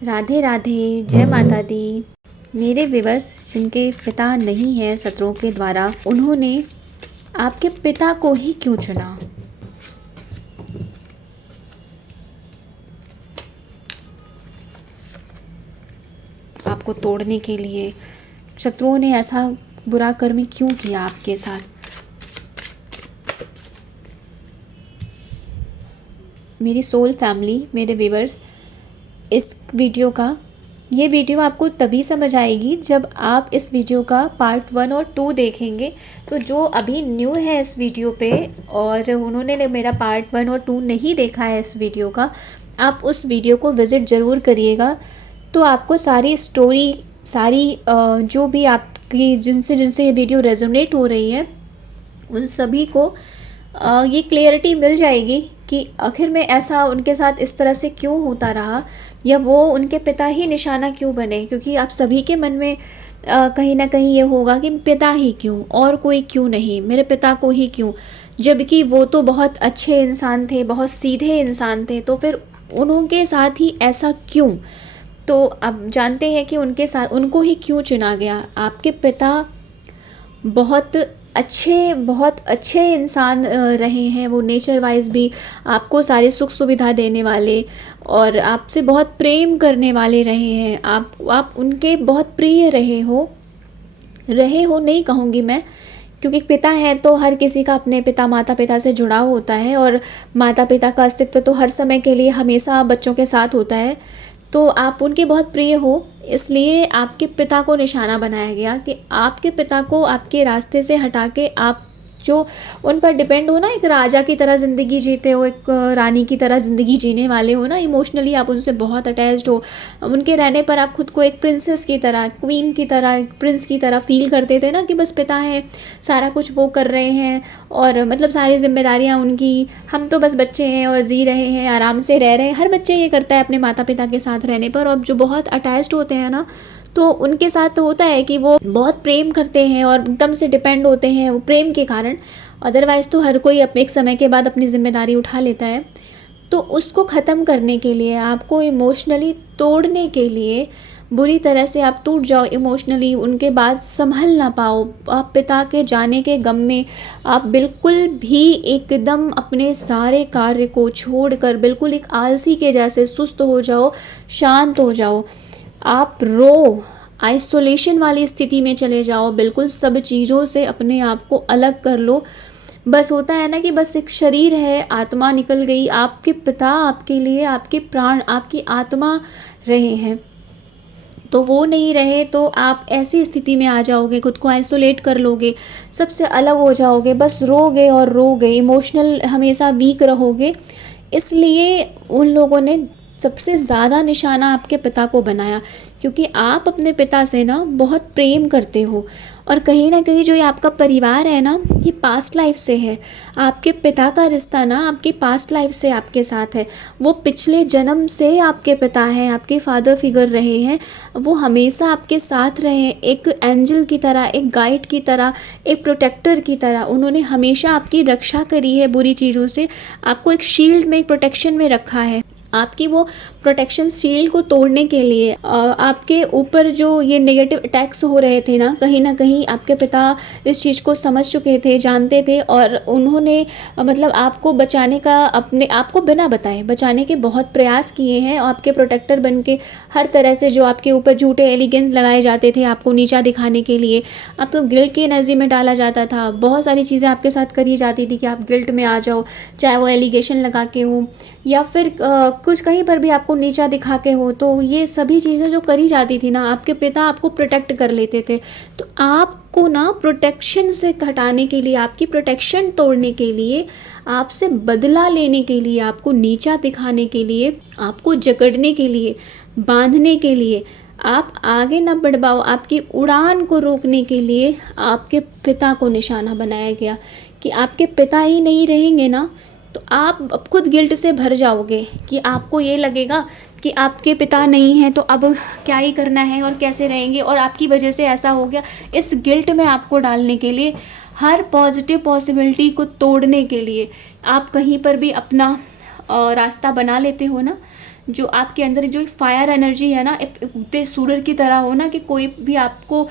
राधे राधे, जय माता दी। मेरे व्यूअर्स जिनके पिता नहीं हैं शत्रुओं के द्वारा, उन्होंने आपके पिता को ही क्यों चुना? आपको तोड़ने के लिए शत्रुओं ने ऐसा बुरा कर्म क्यों किया आपके साथ? मेरी सोल फैमिली, मेरे व्यूअर्स, ये वीडियो आपको तभी समझ आएगी जब आप इस वीडियो का पार्ट 1 और 2 देखेंगे। तो जो अभी न्यू है इस वीडियो पे और उन्होंने मेरा पार्ट 1 और 2 नहीं देखा है इस वीडियो का, आप उस वीडियो को विज़िट ज़रूर करिएगा। तो आपको सारी स्टोरी, जो भी आपकी जिनसे जिनसे ये वीडियो रेजोनेट हो रही है, उन सभी को ये क्लियरिटी मिल जाएगी कि आखिर में ऐसा उनके साथ इस तरह से क्यों होता रहा, या वो उनके पिता ही निशाना क्यों बने। क्योंकि आप सभी के मन में कहीं ना कहीं ये होगा कि पिता ही क्यों, और कोई क्यों नहीं, मेरे पिता को ही क्यों, जबकि वो तो बहुत अच्छे इंसान थे, बहुत सीधे इंसान थे, तो फिर उनके साथ ही ऐसा क्यों? तो अब जानते हैं कि उनके साथ उनको ही क्यों चुना गया। आपके पिता बहुत अच्छे इंसान रहे हैं। वो नेचर वाइज भी आपको सारे सुख सुविधा देने वाले और आपसे बहुत प्रेम करने वाले रहे हैं। आप उनके बहुत प्रिय रहे हो नहीं कहूँगी मैं, क्योंकि पिता है तो हर किसी का अपने पिता माता पिता से जुड़ाव होता है, और माता पिता का अस्तित्व तो हर समय के लिए हमेशा बच्चों के साथ होता है। तो आप उनके बहुत प्रिय हो, इसलिए आपके पिता को निशाना बनाया गया कि आपके पिता को आपके रास्ते से हटा के आप जो उन पर डिपेंड हो ना, एक राजा की तरह ज़िंदगी जीते हो, एक रानी की तरह ज़िंदगी जीने वाले हो ना, इमोशनली आप उनसे बहुत अटैच्ड हो। उनके रहने पर आप खुद को एक प्रिंसेस की तरह, क्वीन की तरह, एक प्रिंस की तरह फील करते थे ना, कि बस पिता है, सारा कुछ वो कर रहे हैं, और मतलब सारी जिम्मेदारियाँ उनकी, हम तो बस बच्चे हैं और जी रहे हैं, आराम से रह रहे हैं। हर बच्चे ये करता है अपने माता पिता के साथ रहने पर, और जो बहुत अटैच्ड होते हैं ना, तो उनके साथ तो होता है कि वो बहुत प्रेम करते हैं और एकदम से डिपेंड होते हैं वो प्रेम के कारण। अदरवाइज़ तो हर कोई एक समय के बाद अपनी जिम्मेदारी उठा लेता है। तो उसको ख़त्म करने के लिए, आपको इमोशनली तोड़ने के लिए, बुरी तरह से आप टूट जाओ इमोशनली, उनके बाद संभल ना पाओ, आप पिता के जाने के गम में आप बिल्कुल भी एकदम अपने सारे कार्य को छोड़कर बिल्कुल एक आलसी के जैसे सुस्त हो जाओ, शांत हो जाओ, आप रो, आइसोलेशन वाली स्थिति में चले जाओ, बिल्कुल सब चीज़ों से अपने आप को अलग कर लो। बस होता है ना कि बस एक शरीर है, आत्मा निकल गई। आपके पिता आपके लिए, आपके प्राण, आपकी आत्मा रहे हैं, तो वो नहीं रहे, तो आप ऐसी स्थिति में आ जाओगे, खुद को आइसोलेट कर लोगे, सबसे अलग हो जाओगे, बस रोगे और रोगे, इमोशनल हमेशा वीक रहोगे। इसलिए उन लोगों ने सबसे ज़्यादा निशाना आपके पिता को बनाया, क्योंकि आप अपने पिता से ना बहुत प्रेम करते हो, और कहीं ना कहीं जो ये आपका परिवार है ना, ये पास्ट लाइफ से है। आपके पिता का रिश्ता ना आपकी पास्ट लाइफ से आपके साथ है। वो पिछले जन्म से आपके पिता हैं, आपके फादर फिगर रहे हैं, वो हमेशा आपके साथ रहे हैं, एक एंजल की तरह, एक गाइड की तरह, एक प्रोटेक्टर की तरह। उन्होंने हमेशा आपकी रक्षा करी है बुरी चीज़ों से, आपको एक शील्ड में, एक प्रोटेक्शन में रखा है। आपकी वो प्रोटेक्शन शील्ड को तोड़ने के लिए आपके ऊपर जो ये नेगेटिव अटैक्स हो रहे थे ना कहीं आपके पिता इस चीज़ को समझ चुके थे, जानते थे, और उन्होंने मतलब आपको बचाने का, अपने आप को बिना बताए बचाने के बहुत प्रयास किए हैं। आपके प्रोटेक्टर बन के हर तरह से जो आपके ऊपर झूठे एलिगेंस लगाए जाते थे आपको नीचा दिखाने के लिए, आपको गिल्ट की एनर्जी में डाला जाता था, बहुत सारी चीज़ें आपके साथ करी जाती थी कि आप गिल्ट में आ जाओ, चाहे वो एलिगेशन लगा के हो या फिर कुछ कहीं पर भी आपको नीचा दिखा के हो। तो ये सभी चीज़ें जो करी जाती थी ना, आपके पिता आपको प्रोटेक्ट कर लेते थे। तो आपको ना प्रोटेक्शन से हटाने के लिए, आपकी प्रोटेक्शन तोड़ने के लिए, आपसे बदला लेने के लिए, आपको नीचा दिखाने के लिए, आपको जकड़ने के लिए, बांधने के लिए, आप आगे ना बढ़ पाओ, आपकी उड़ान को रोकने के लिए आपके पिता को निशाना बनाया गया कि आपके पिता ही नहीं रहेंगे ना, तो आप अब खुद गिल्ट से भर जाओगे कि आपको ये लगेगा कि आपके पिता नहीं हैं तो अब क्या ही करना है और कैसे रहेंगे, और आपकी वजह से ऐसा हो गया। इस गिल्ट में आपको डालने के लिए, हर पॉजिटिव पॉसिबिलिटी को तोड़ने के लिए, आप कहीं पर भी अपना रास्ता बना लेते हो ना, जो आपके अंदर जो फायर एनर्जी है ना, एक उगते सूरज की तरह हो ना, कि कोई भी आपको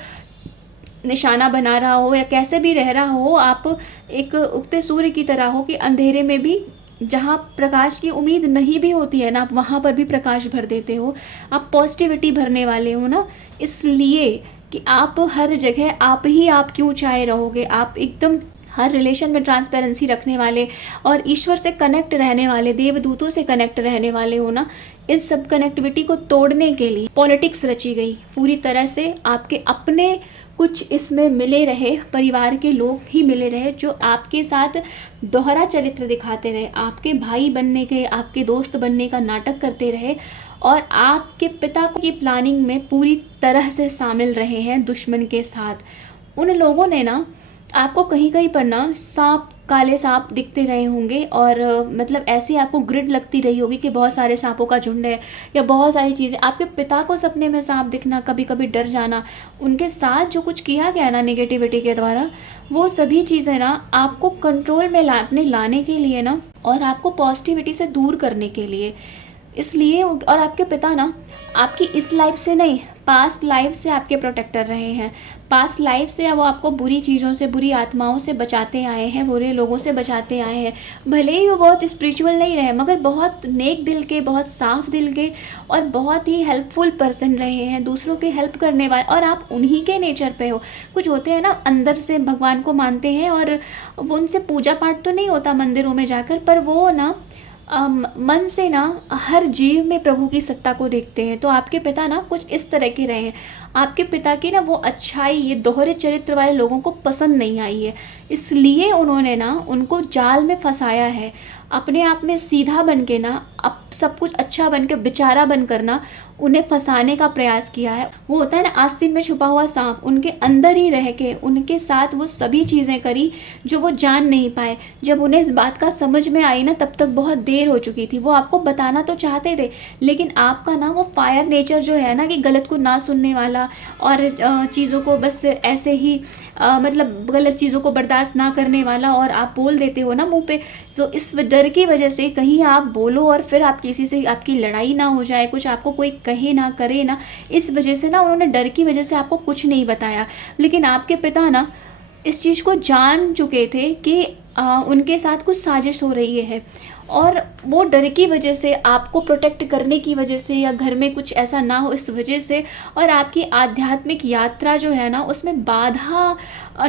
निशाना बना रहा हो या कैसे भी रह रहा हो, आप एक उगते सूर्य की तरह हो कि अंधेरे में भी जहाँ प्रकाश की उम्मीद नहीं भी होती है ना, आप वहाँ पर भी प्रकाश भर देते हो। आप पॉजिटिविटी भरने वाले हो ना, इसलिए कि आप हर जगह आप ही आप क्यों चाहे रहोगे, आप एकदम हर रिलेशन में ट्रांसपेरेंसी रखने वाले और ईश्वर से कनेक्ट रहने वाले, देवदूतों से कनेक्ट रहने वाले हो ना। इस सब कनेक्टिविटी को तोड़ने के लिए पॉलिटिक्स रची गई पूरी तरह से। आपके अपने कुछ इसमें मिले रहे, परिवार के लोग ही मिले रहे जो आपके साथ दोहरा चरित्र दिखाते रहे, आपके भाई बनने के, आपके दोस्त बनने का नाटक करते रहे और आपके पिता की प्लानिंग में पूरी तरह से शामिल रहे हैं दुश्मन के साथ। उन लोगों ने ना आपको कहीं कहीं पर ना सांप, काले सांप दिखते रहे होंगे और मतलब ऐसी आपको ग्रिड लगती रही होगी कि बहुत सारे सांपों का झुंड है या बहुत सारी चीज़ें। आपके पिता को सपने में सांप दिखना, कभी कभी डर जाना, उनके साथ जो कुछ किया गया ना नेगेटिविटी के द्वारा, वो सभी चीज़ें ना आपको कंट्रोल में अपने लाने के लिए ना और आपको पॉजिटिविटी से दूर करने के लिए। इसलिए और आपके पिता ना आपकी इस लाइफ से नहीं, पास्ट लाइफ से आपके प्रोटेक्टर रहे हैं। पास्ट लाइफ से वो आपको बुरी चीज़ों से, बुरी आत्माओं से बचाते आए हैं, बुरे लोगों से बचाते आए हैं। भले ही वो बहुत स्पिरिचुअल नहीं रहे, मगर बहुत नेक दिल के, बहुत साफ दिल के और बहुत ही हेल्पफुल पर्सन रहे हैं, दूसरों के हेल्प करने वाले। और आप उन्हीं के नेचर पे हो। कुछ होते हैं ना अंदर से भगवान को मानते हैं और वो उनसे पूजा पाठ तो नहीं होता मंदिरों में जाकर, पर वो ना मन से ना हर जीव में प्रभु की सत्ता को देखते हैं। तो आपके पिता ना कुछ इस तरह के रहे हैं। आपके पिता की ना वो अच्छाई ये दोहरे चरित्र वाले लोगों को पसंद नहीं आई है, इसलिए उन्होंने ना उनको जाल में फंसाया है। अपने आप में सीधा बन के ना, अब सब कुछ अच्छा बन के, बेचारा बन कर ना उन्हें फंसाने का प्रयास किया है। वो होता है ना आस्तीन में छुपा हुआ सांप, उनके अंदर ही रह के उनके साथ वो सभी चीज़ें करी जो वो जान नहीं पाए। जब उन्हें इस बात का समझ में आई ना, तब तक बहुत देर हो चुकी थी। वो आपको बताना तो चाहते थे, लेकिन आपका ना वो फायर नेचर जो है ना, कि गलत को ना सुनने वाला और चीज़ों को बस ऐसे ही मतलब गलत चीज़ों को बर्दाश्त ना करने वाला, और आप बोल देते हो ना मुंह पे। तो इस डर की वजह से कहीं आप बोलो और फिर आप किसी से आपकी लड़ाई ना हो जाए, कुछ आपको कोई कहे ना करे ना, इस वजह से ना उन्होंने डर की वजह से आपको कुछ नहीं बताया। लेकिन आपके पिता ना इस चीज़ को जान चुके थे कि उनके साथ कुछ साजिश हो रही है, और वो डर की वजह से, आपको प्रोटेक्ट करने की वजह से, या घर में कुछ ऐसा ना हो इस वजह से, और आपकी आध्यात्मिक यात्रा जो है ना उसमें बाधा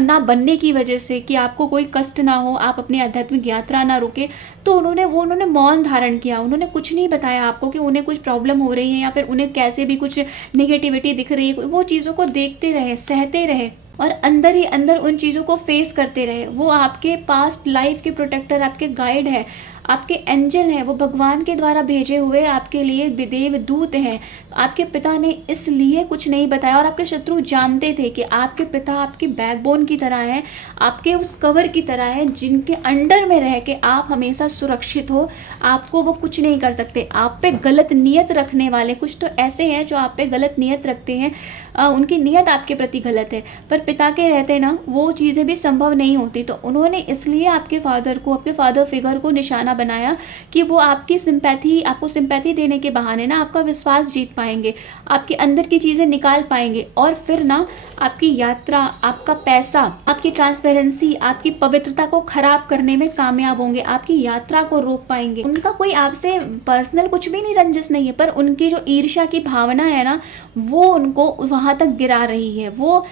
ना बनने की वजह से, कि आपको कोई कष्ट ना हो, आप अपनी आध्यात्मिक यात्रा ना रुके, तो उन्होंने मौन धारण किया। उन्होंने कुछ नहीं बताया आपको कि उन्हें कुछ प्रॉब्लम हो रही है या फिर उन्हें कैसे भी कुछ नेगेटिविटी दिख रही है। वो चीज़ों को देखते रहे, सहते रहे और अंदर ही अंदर उन चीज़ों को फेस करते रहे। वो आपके पास्ट लाइफ के प्रोटेक्टर, आपके गाइड है, आपके एंजल हैं, वो भगवान के द्वारा भेजे हुए आपके लिए देव दूत हैं। आपके पिता ने इसलिए कुछ नहीं बताया, और आपके शत्रु जानते थे कि आपके पिता आपकी बैकबोन की तरह है, आपके उस कवर की तरह है, जिनके अंडर में रह के आप हमेशा सुरक्षित हो। आपको वो कुछ नहीं कर सकते। आप पे गलत नियत रखने वाले कुछ तो ऐसे हैं जो आप पे गलत नियत रखते हैं, उनकी नियत आपके प्रति गलत है, पर पिता के रहते ना वो चीज़ें भी संभव नहीं होती। तो उन्होंने इसलिए आपके फादर को, आपके फादर फिगर को निशाना बनाया कि वो आपकी सिंपैथी, आपको सिंपैथी देने के बहाने ना आपका विश्वास जीत पाएंगे, आपके अंदर की चीज़ें निकाल पाएंगे, और फिर ना आपकी यात्रा, आपका पैसा, आपकी ट्रांसपेरेंसी, आपकी पवित्रता को खराब करने में कामयाब होंगे, आपकी यात्रा को रोक पाएंगे। उनका कोई आपसे पर्सनल कुछ भी नहीं, रंजिश नहीं है, पर उनकी जो ईर्ष्या की भावना है ना, वो उनको वहाँ तक गिरा रही है। वो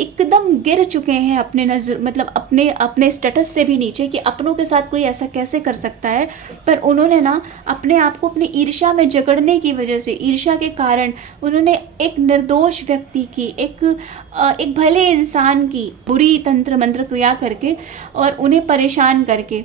एकदम गिर चुके हैं अपने नजर, मतलब अपने स्टेटस से भी नीचे, कि अपनों के साथ कोई ऐसा कैसे कर सकता है। पर उन्होंने ना अपने आप को अपनी ईर्ष्या में जकड़ने की वजह से, ईर्ष्या के कारण उन्होंने एक निर्दोष व्यक्ति की, एक भले इंसान की बुरी तंत्र मंत्र क्रिया करके और उन्हें परेशान करके,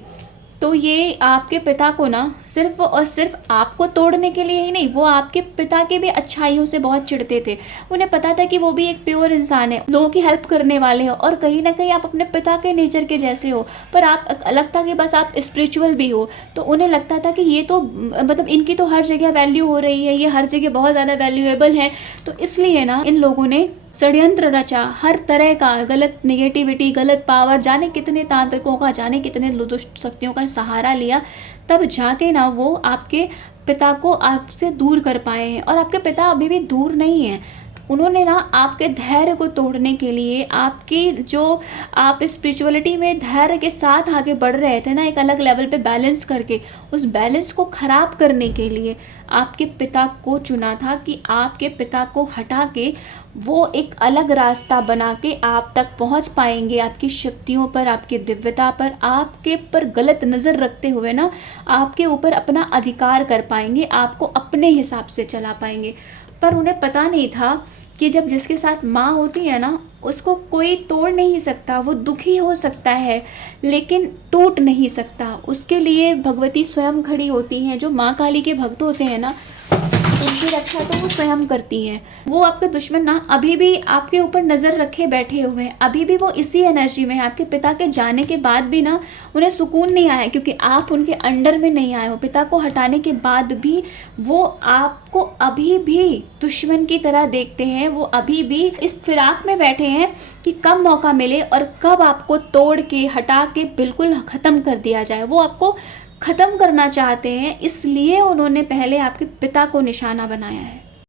तो ये आपके पिता को ना सिर्फ और सिर्फ आपको तोड़ने के लिए ही नहीं, वो आपके पिता के भी अच्छाइयों से बहुत चिढ़ते थे। उन्हें पता था कि वो भी एक प्योर इंसान है, लोगों की हेल्प करने वाले हो, और कहीं ना कहीं आप अपने पिता के नेचर के जैसे हो, पर आप लगता कि बस आप स्पिरिचुअल भी हो। तो उन्हें लगता था कि ये तो मतलब इनकी तो हर जगह वैल्यू हो रही है, ये हर जगह बहुत ज़्यादा वैल्यूएबल है। तो इसलिए ना इन लोगों ने षड्यंत्र रचा, हर तरह का गलत नेगेटिविटी, गलत पावर, जाने कितने तांत्रिकों का, जाने कितने दुष्ट शक्तियों का सहारा लिया, तब जाके ना वो आपके पिता को आपसे दूर कर पाए हैं। और आपके पिता अभी भी दूर नहीं हैं। उन्होंने ना आपके धैर्य को तोड़ने के लिए, आपकी जो आप स्पिरिचुअलिटी में धैर्य के साथ आगे बढ़ रहे थे ना, एक अलग लेवल पे बैलेंस करके, उस बैलेंस को ख़राब करने के लिए आपके पिता को चुना था कि आपके पिता को हटा के वो एक अलग रास्ता बना के आप तक पहुंच पाएंगे, आपकी शक्तियों पर, आपकी दिव्यता पर, आपके पर गलत नज़र रखते हुए ना आपके ऊपर अपना अधिकार कर पाएंगे, आपको अपने हिसाब से चला पाएंगे। पर उन्हें पता नहीं था कि जब जिसके साथ माँ होती है ना, उसको कोई तोड़ नहीं सकता। वो दुखी हो सकता है लेकिन टूट नहीं सकता। उसके लिए भगवती स्वयं खड़ी होती हैं। जो माँ काली के भक्त होते हैं ना, उनकी रक्षा तो वो स्वयं करती हैं। वो आपके दुश्मन ना अभी भी आपके ऊपर नज़र रखे बैठे हुए हैं, अभी भी वो इसी एनर्जी में है। आपके पिता के जाने के बाद भी ना उन्हें सुकून नहीं आया, क्योंकि आप उनके अंडर में नहीं आए हो। पिता को हटाने के बाद भी वो आपको अभी भी दुश्मन की तरह देखते हैं। वो अभी भी इस फिराक में बैठे हैं कि कब मौका मिले और कब आपको तोड़ के, हटा के बिल्कुल ख़त्म कर दिया जाए। वो आपको ख़त्म करना चाहते हैं, इसलिए उन्होंने पहले आपके पिता को निशाना बनाया है।